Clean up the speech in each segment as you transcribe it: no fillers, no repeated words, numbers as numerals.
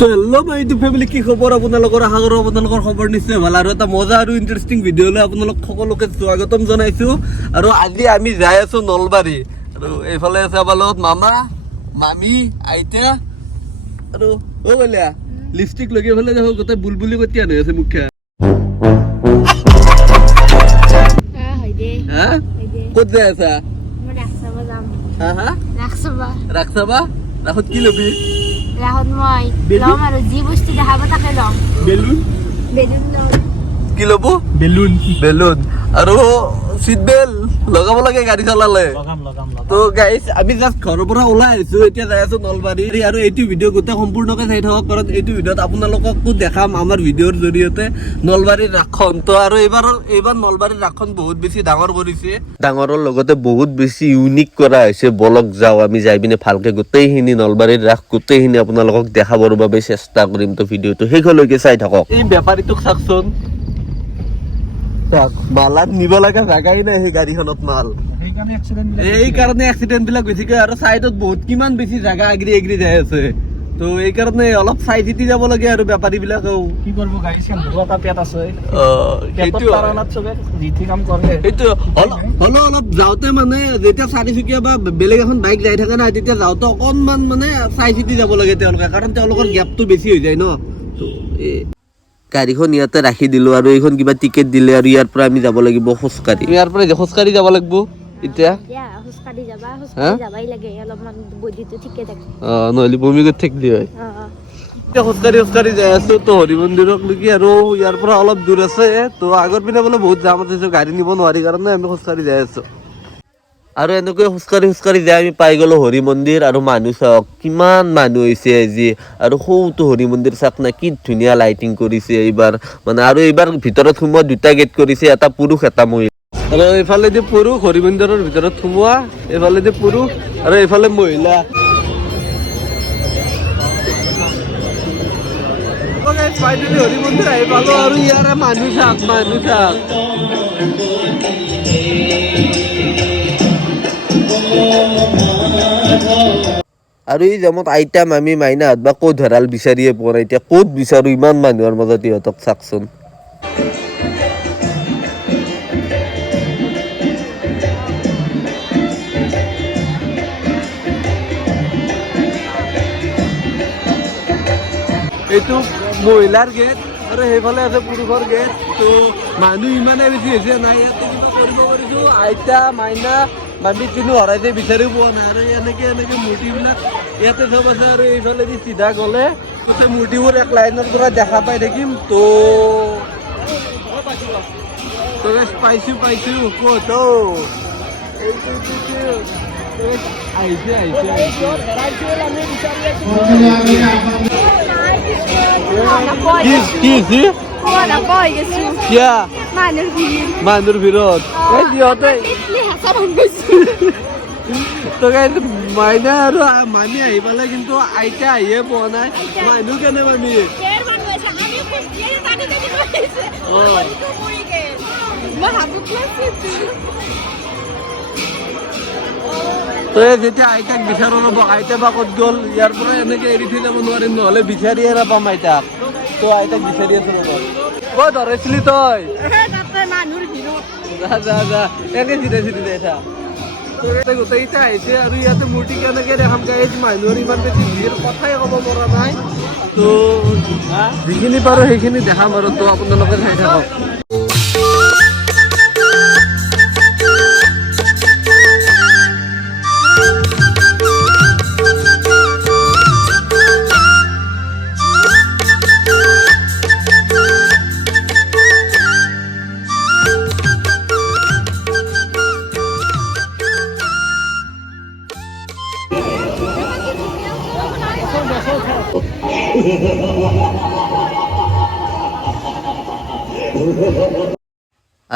তো hello' my YouTube family, কি খবৰ আপোনালোকৰ? আশা কৰোঁ আপোনালোকৰ খবৰ নিশ্চয় ভাল। আৰু এটা মজা আৰু ইণ্টাৰেষ্টিং ভিডিঅ'লৈ আপোনালোক সকলোকে স্বাগতম জনাইছোঁ। আৰু আজি আমি যাই আছোঁ নলবাৰী। আৰু এইফালে আছে আমাৰ লগত মামা, মামী, আইতা আৰু অ' বলিয়া লিপষ্টিক লগাই পেলাই দেখোন গোটেই বুলবুলি কতিয়া হৈ আছে মুখে। হা ক'ত যাই আছা? হা হা ৰাখচাবা? ৰাখত কি ল'বি? ৰাহত মই লম আৰু যি বস্তু দেখাব তাকে লম। বেলুন লম। কি ল'ব? বেলুন আৰু চিট বেল্ট লগাব লাগে গাড়ী চলালে। তো গাইজ আমি জাষ্ট ঘৰৰ পৰা ওলাই আহিছোঁ, এতিয়া যাই আছোঁ নলবাৰী। আৰু এইটো ভিডিঅ' গোটেই সম্পূৰ্ণকৈ চাই থাকক, কাৰণ এইটো ভিডিঅ'ত আপোনালোককো দেখাম আমাৰ ভিডিঅ'ৰ জৰিয়তে নলবাৰীৰ ৰাসখন। তো আৰু এইবাৰ নলবাৰীৰ ৰাসখন বহুত বেছি ডাঙৰ কৰিছে, ডাঙৰৰ লগতে বহুত বেছি ইউনিক কৰা হৈছে। বলক যাওঁ, আমি যাই পিনে ভালকে গোটেইখিনি নলবাৰীৰ ৰাস গোটেইখিনি আপোনালোকক দেখাবৰ বাবে চেষ্টা কৰিম। তো ভিডিঅ'টো শেষলৈকে চাই থাকক। এই বেপাৰীটোক চাওকচোন, মালাত নিব লগা জাগাই নাই সেই গাড়ীখনত মাল, এইকাৰণে এক্সিডেণ্ট বিলাক বেছিকে। আৰু চাইডত বহুত কিমান বেছি জাগা এগ্ৰি যাই আছে। তো এইকাৰণে অলপ চাই চিতি যাব লাগে আৰু বেপাৰী বিলাকেও কি কৰিব, গাড়ী চাল এটা পেট আছে। সেইটো হ'লেও অলপ যাওঁতে মানে যেতিয়া চাৰিচকীয়া বা বেলেগ এখন বাইক যাই থাকে না, তেতিয়া যাওঁতে অকনমান মানে চাই চিতি যাব লাগে তেওঁলোকে, কাৰণ তেওঁলোকৰ গেপটো বেছি হৈ যায় ন। তো গাড়ীখন ইয়াতে ৰাখি দিলোঁ আৰু এইখন কিবা টিকেট দিলে আৰু ইয়াৰ পৰা আমি যাব লাগিব খোজকাঢ়ি। ইয়াৰ পৰা খোজকাঢ়ি যাব লাগিব এতিয়া। নহ'লে বমি কৰি থাকিলি হয়। এতিয়া খোজকাঢ়ি যাই আছো তো হৰি মন্দিৰক লৈকে, আৰু ইয়াৰ পৰা অলপ দূৰ আছে। তো আগৰ পিনে বোলে বহুত জাম আছে, গাড়ী নিব নোৱাৰি কাৰণে আমি খোজকাঢ়ি যাই আছো। আৰু এনেকৈ খোজকাঢ়ি যাই আমি পাই গ'লো হৰি মন্দিৰ। আৰু মানুহ চাওক কিমান মানুহ হৈছে আজি। আৰু সৌটো হৰি মন্দিৰ চাওক না, কি ধুনীয়া লাইটিং কৰিছে এইবাৰ মানে। আৰু এইবাৰ ভিতৰত সোমোৱা দুটা গেট কৰিছে, এটা পুৰুষ এটা মহিলা। আৰু এইফালেদি পুৰুষ হৰি মন্দিৰৰ ভিতৰত সোমোৱা, এইফালেদি পুৰুষ আৰু এইফালে মহিলা। ফাইনেলি হৰি মন্দিৰ আহি পালো, আৰু ইয়াৰে মানুহ চাওক। আৰু এই জামত আইতা, মামী, মাইনাহঁত বা ক'ত হেৰাল বিচাৰিয়ে পোৱা নাই। এতিয়া ক'ত বিচাৰো ইমান মানুহৰ মাজত ইহঁতক চাকচোন। এইটো মহিলাৰ গেট আৰু সেইফালে আছে পুৰুষৰ গেট। তো মানুহ ইমানেই বেছি হৈছে নাই, ইয়াতে কিবা কৰিব পাৰিছো। আইতা, মাইনা, মামী কোনো হৰাইছে বিচাৰিও পোৱা নাই। আৰু এনেকে মূৰ্তিবিলাক ইয়াতে চব আছে। আৰু এইফালেদি চিধা গ'লে গোটেই মূৰ্তিবোৰ এক লাইনৰ পৰা দেখা পাই থাকিম। তো পাইছো ক'ত আহিছে। মানুহৰ ভিৰত সিহঁতে মাইনা আৰু মামী আহি পালে, কিন্তু আইতা আহিয়ে পোৱা নাই। মানুহ কেনে মামী তো যেতিয়া আইতাক বিচাৰো ৰ'ব, আইতা বা ক'ত গ'ল। ইয়াৰ পৰা এনেকে এৰি থৈ যাব নোৱাৰিম, নহ'লে বিচাৰিয়ে নাপাম আইতাক। তো আইতাক বিচাৰি আছো ৰ'ব। ক'ত ধৰিছিলি তই? যা এনে চিধা যাই থাক। গোটেইকেইটা আহিছে আৰু ইয়াতে মূৰ্তি কেনেকে দেখাম গাইজ, মানুহৰ ইমান বেছি ভিৰ, কথাই ক'ব পৰা নাই। তো যিখিনি পাৰোঁ সেইখিনি দেখাম আৰু। তো আপোনালোকে চাই থাকক।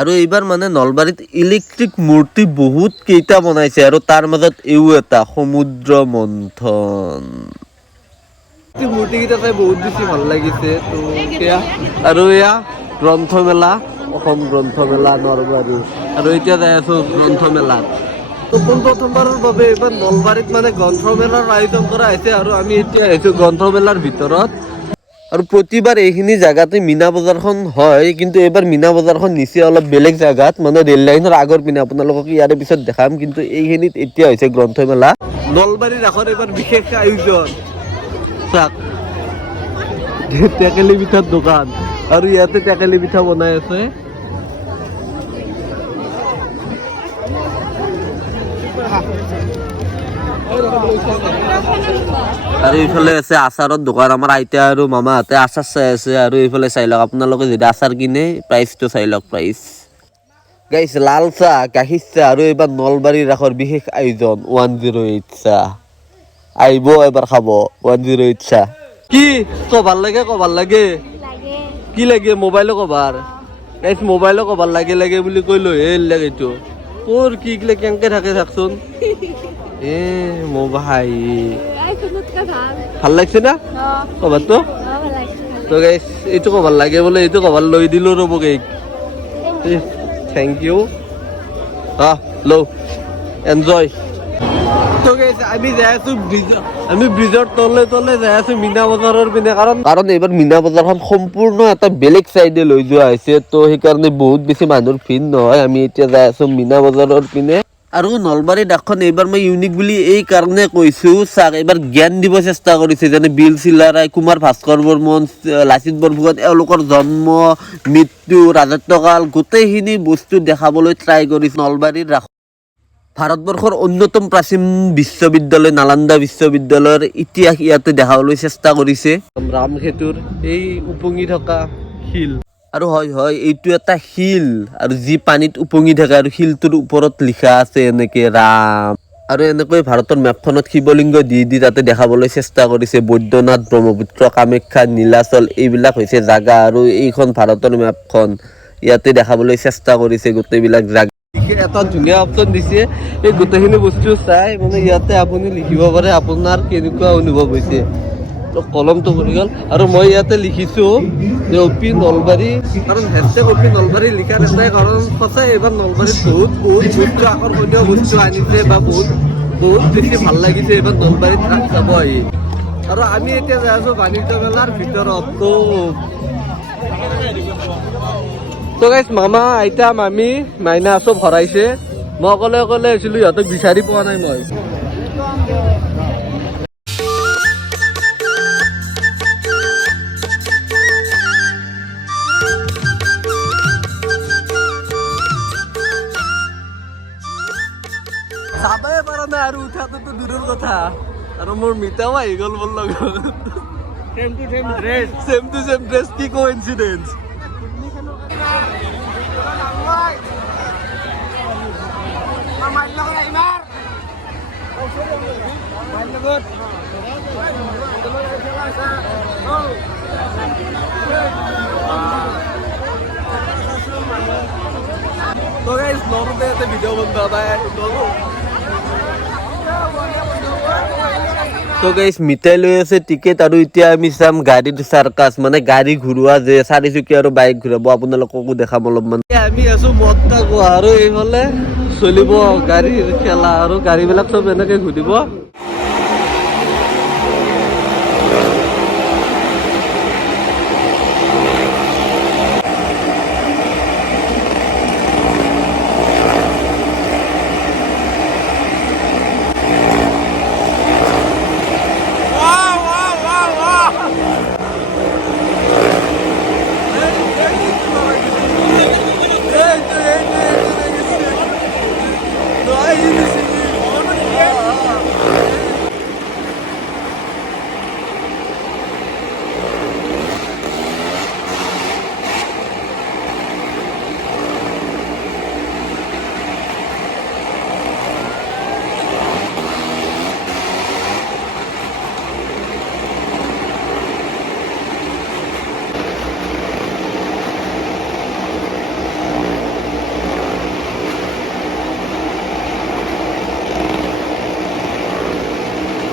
আৰু এইবাৰ মানে নলবাৰীত ইলেক্ট্ৰিক মূৰ্তি বহুত কেইটা বনাইছে, আৰু তাৰ মাজত এও এটা সমুদ্ৰ মন্থন। মূৰ্তিকেইটা চাই বহুত বেছি ভাল লাগিছে। তো আৰু এয়া গ্ৰন্থমেলা, অসম গ্ৰন্থমেলা নলবাৰী। আৰু এতিয়া যাই আছো গ্ৰন্থমেলাত। প্ৰথমবাৰৰ বাবে এইবাৰ নলবাৰীত মানে গ্ৰন্থমেলাৰ আয়োজন কৰা হৈছে। আৰু আমি এতিয়া আহিছোঁ গ্ৰন্থমেলাৰ ভিতৰত। আৰু প্ৰতিবাৰ এইখিনি জাগাতে মিনা বজাৰখন হয়, কিন্তু এইবাৰ মিনা বজাৰখন নিচে অলপ বেলেগ জাগাত, মানে ৰেল লাইনৰ আগৰ পিনে। আপোনালোকক ইয়াৰে পিছত দেখাম, কিন্তু এইখিনিত এতিয়া হৈছে গ্ৰন্থমেলা। নলবাৰী ৰাসৰ এইবাৰ বিশেষ আয়োজন চাওক, টেকেলি পিঠাৰ দোকান, আৰু ইয়াতে টেকেলি পিঠা বনাই আছে। আৰু এইফালে আছে আচাৰৰ দোকান। আমাৰ আইতা আৰু মামাহঁতে আচাৰ চাই আছে, আৰু এইফালে চাই লওক আপোনালোকে যদি আচাৰ কিনে প্ৰাইচটো চাই লওক। প্ৰাইচ গাইছ, লাল চাহ, গাখীৰ চাহ, আৰু এইবাৰ নলবাৰীৰ ৰাসৰ বিশেষ আয়োজন 108 চাহ। আহিব এবাৰ খাব 108 চাহ। কি কভাৰ লাগে, কভাৰ লাগে, কি লাগে? মোবাইলৰ কভাৰ গাইছ, মোবাইলৰ কভাৰ লাগে লাগে বুলি কৈ লৈ লাগে। এইটো ক'ৰ কি কেনেকে থাকে চাকচোন। মোবাইল ভাল লাগছে না কভাৰটো? তো গাইছ, এইটো কভাৰ লাগে বোলে, এইটো কভাৰ লৈ দিলো ৰ'ব কেক। Thank you. লো এনজয়। তো গাইছ, আমি যাই আছো আমি ব্ৰিজৰ তলে তলে যাই আছো মিনা বজাৰৰ পিনে, কাৰণ এইবাৰ মিনা বজাৰখন সম্পূৰ্ণ এটা বেলেগ চাইডে লৈ যোৱা হৈছে। তো সেইকাৰণে বহুত বেছি মানুহৰ ভিৰ নহয়। আমি এতিয়া যাই আছো মিনা বজাৰৰ পিনে। আৰু নলবাৰী ডাকখন এইবাৰ মই ইউনিক বুলি এই কাৰণে কৈছোঁ, চাওক এইবাৰ জ্ঞান দিব চেষ্টা কৰিছে, যেনে বীৰ চিলাৰায়, কুমাৰ ভাস্কৰ বৰ্মন, লাচিত বৰফুকন, এওঁলোকৰ জন্ম, মৃত্যু, ৰাজত্বকাল, গোটেইখিনি বস্তু দেখাবলৈ ট্ৰাই কৰিছে নলবাৰীৰ ৰাস। ভাৰতবৰ্ষৰ অন্যতম প্ৰাচীন বিশ্ববিদ্যালয় নালন্দা বিশ্ববিদ্যালয়ৰ ইতিহাস ইয়াতে দেখাবলৈ চেষ্টা কৰিছে। ৰামসেতুৰ এই উপঙি থকা শিল, আৰু হয় হয় এইটো এটা শিল, আৰু যি পানীত উপঙি থাকে, আৰু শিলটোৰ ওপৰত লিখা আছে এনেকে ৰাম। আৰু এনেকৈ ভাৰতৰ মেপখনত শিৱলিংগ দি দি তাতে দেখাবলৈ চেষ্টা কৰিছে। বৈদ্যনাথ, ব্ৰহ্মপুত্ৰ, কামাখ্যা, নীলাচল, এইবিলাক হৈছে জাগা, আৰু এইখন ভাৰতৰ মেপখন ইয়াতে দেখাবলৈ চেষ্টা কৰিছে গোটেইবিলাক জাগা। এটা ধুনীয়া অপশ্যন দিছে, এই গোটেইখিনি বস্তু চাই মানে ইয়াতে আপুনি লিখিব পাৰে আপোনাৰ কেনেকুৱা অনুভৱ হৈছে। কলমটো পৰি গ'ল, আৰু মই ইয়াতে লিখিছোঁ যে অপি নলবাৰী, কাৰণ হেচটেগ অপি নলবাৰী লিখাৰ এটাই কাৰণ, সঁচাই এইবাৰ নলবাৰীত বহুত বস্তু আকৰ্ষণীয় বস্তু আনিছে, বা বহুত বেছি ভাল লাগিছে এইবাৰ নলবাৰীত ৰাস চাব আহি। আৰু আমি এতিয়া যাই আছোঁ বাণিজ্য মেলাৰ ভিতৰত। তো গাইছ, মামা, আইতা, মামী, মাইনা চব ভৰাইছে। মই অকলে অকলে আছিলোঁ, সিহঁতক বিচাৰি পোৱা নাই মই। চাবই পৰা নাই, আৰু উঠাটোতো দূৰৰ কথা, আৰু মোৰ মিতাও আহি গ'ল মোৰ লগত। ছেম টু ছেম ড্ৰেছ, কি কোইনচিডেন্স। তো গাইছ, নৰুতে ইয়াতে ভিডিঅ' বনোৱা নাই। তো গাইছ, মিঠাই লৈ আছে, টিকেট, আৰু এতিয়া আমি চাম গাড়ীৰ চাৰ্কাছ, মানে গাড়ী ঘূৰোৱা যে চাৰিচকীয়া আৰু বাইক ঘূৰাব, আপোনালোককো দেখাম অলপমান। আমি আছো মদটা গোৱা, আৰু এইফালে চলিব গাড়ীৰ খেলা, আৰু গাড়ীবিলাক চব এনেকে ঘূৰিব।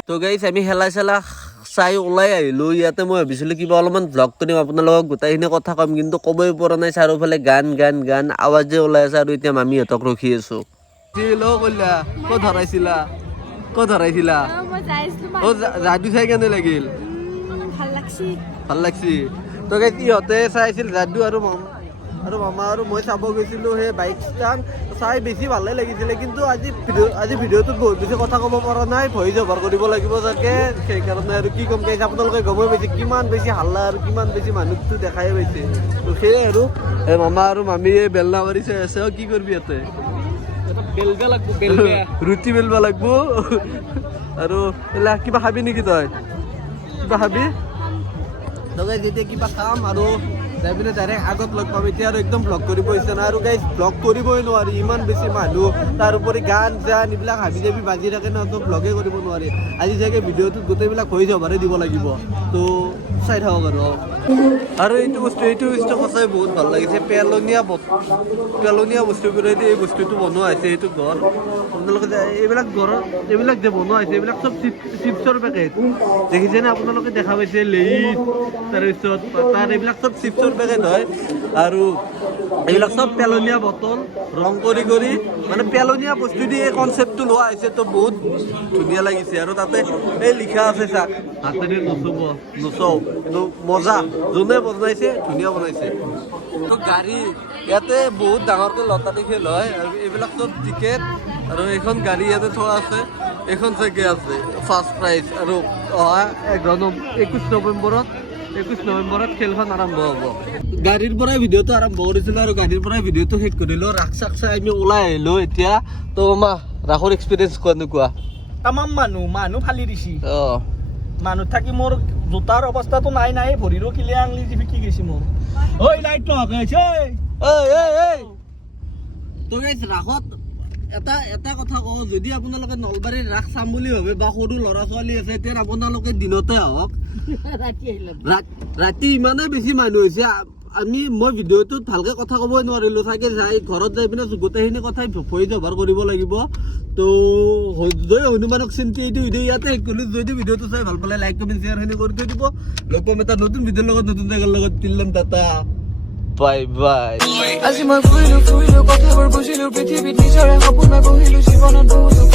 তো গাইছ, আমি খেলা চেলা চাই ওলাই আহিলোঁ। ইয়াতে মই ভাবিছিলোঁ কিবা অলপমান ভ্লগ কৰিম, আপোনালোকক গোটেইখিনি কথা ক'ম, কিন্তু ক'বই পৰা নাই। চাৰিওফালে গান গান গান আৱাজে ওলাই আছে, আৰু এতিয়া মামীহঁতক ৰখি আছোঁ। ক'ত হৰাইছিলা? যাদু চাই কেনে লাগিল? লাগছি ভাল লাগছি তো গাইজ ইহঁতে চাইছিল যাদু আৰু মামা আৰু মই চাব গৈছিলোঁ সেই বাইক ষ্টাণ্ড চাই বেছি ভালে লাগিছিলে কিন্তু আজি ভিডিঅ'টোত বহুত বেছি কথা ক'ব পৰা নাই ভইচ অভাৰ কৰিব লাগিব চাগে সেইকাৰণে আৰু কি ক'ম গাইজ আপোনালোকে গমেই পাইছে কিমান বেছি হাল্লা আৰু কিমান বেছি মানুহটো দেখাই পাইছে তো সেয়ে আৰু এই মামা আৰু মামীয়ে বেলনা মাৰি চাই আছে কি কৰিবি ইয়াতে বেলগা লাগবো বেলগা ৰুটি বেলব লাগিব আৰু এইবিলাক কিবা খাবি নেকি তই কিবা খাবি তই যেতিয়া কিবা খাম আৰু যাই পিনে ডাইৰেক্ট আগত লগ পাম এতিয়া আৰু একদম ভ্লগ কৰিব ইচ্ছা নাই আৰু গাইজ ভ্লগ কৰিবই নোৱাৰি ইমান বেছি মানুহ তাৰ উপৰি গান চান এইবিলাক হাবি জাবি বাজি থাকে ন তো ভ্লগেই কৰিব নোৱাৰি আজি চাগে ভিডিঅ'টোত গোটেইবিলাক হৈ যাবাৰে দিব লাগিব তো চাই থাকক আৰু এইটো বস্তু সঁচাই বহুত ভাল লাগিছে পেলনীয়া বস্তুবোৰেদি এই বস্তুটো বনোৱা হৈছে এইটো ঘৰ আপোনালোকে এইবিলাক যে বনোৱা হৈছে এইবিলাক চব চিপছৰ পেকেট দেখিছেনে আপোনালোকে দেখা পাইছে লেইছ তাৰপিছত তাৰ এইবিলাক চব চিপছৰ পেকেট হয় আৰু এইবিলাক চব পেলনীয়া বটল ৰং কৰি মানে পেলনীয়া বস্তু দি এই কনচেপ্টটো লোৱা হৈছে তো বহুত ধুনীয়া লাগিছে আৰু তাতে এই লিখা আছে চাক হাতেৰে নচৌ কিন্তু মজা যোনে বনাইছে ধুনীয়া বনাইছে তো গাড়ী ইয়াতে বহুত ডাঙৰকৈ লটাৰী খেল হয় আৰু এইবিলাক চব টিকেট আৰু এইখন গাড়ী ইয়াতে থোৱা আছে এইখন চাগে আছে ফাৰ্ষ্ট প্ৰাইজ আৰু অহা 21 নৱেম্বৰত খেলখন আৰম্ভ হ'ব গাড়ীৰ পৰাই ভিডিঅ'টো আৰম্ভ কৰিছিলোঁ আৰু গাড়ীৰ পৰাই ভিডিঅ'টো শেষ কৰিলোঁ ৰাস চাক চাই আমি ওলাই আহিলোঁ এতিয়া তো মা ৰাসৰ এক্সপিৰিয়েঞ্চ কেনেকুৱা তামাম মানুহ ফালি দিছি অঁ মানুহ থাকি মোৰ জোতাৰ অৱস্থাটো নাই ভৰিৰো কিলে আঙলি যি বিকি গৈছে মোৰ ঐ লাইট লগাইছে তো গাইছ ৰাসত এটা কথা কওঁ যদি আপোনালোকে নলবাৰীৰ ৰাস চাম বুলি ভাবে বা সৰু ল'ৰা ছোৱালী আছে তেতিয়া আপোনালোকে দিনতে আহক ৰাতি ইমানেই বেছি মানুহ হৈছে মই ভিডিঅ'টোত ভালকে কথা ক'বই নোৱাৰিলোঁ চাগে যাই ঘৰত যাই পিনে গোটেইখিনি কথাই ভইচ অভাৰ কৰিব লাগিব তো জয় হনুমানক চিন্তি এইটো ভিডিঅ' ইয়াতে শেষ কৰিলোঁ যদি ভিডিঅ'টো চাই ভাল পালে লাইক কমেণ্ট শ্বেয়াৰখিনি কৰি থৈ দিব লগ পাম এটা নতুন ভিডিঅ'ৰ লগত নতুন জেগাৰ লগত তিল্লাম টাটা বাই বাই আজি মই ফুৰিলো কথাবোৰ বুজিলো পৃথিৱীত নিজৰে সপোন গঢ়িলো জীৱনত বহুতো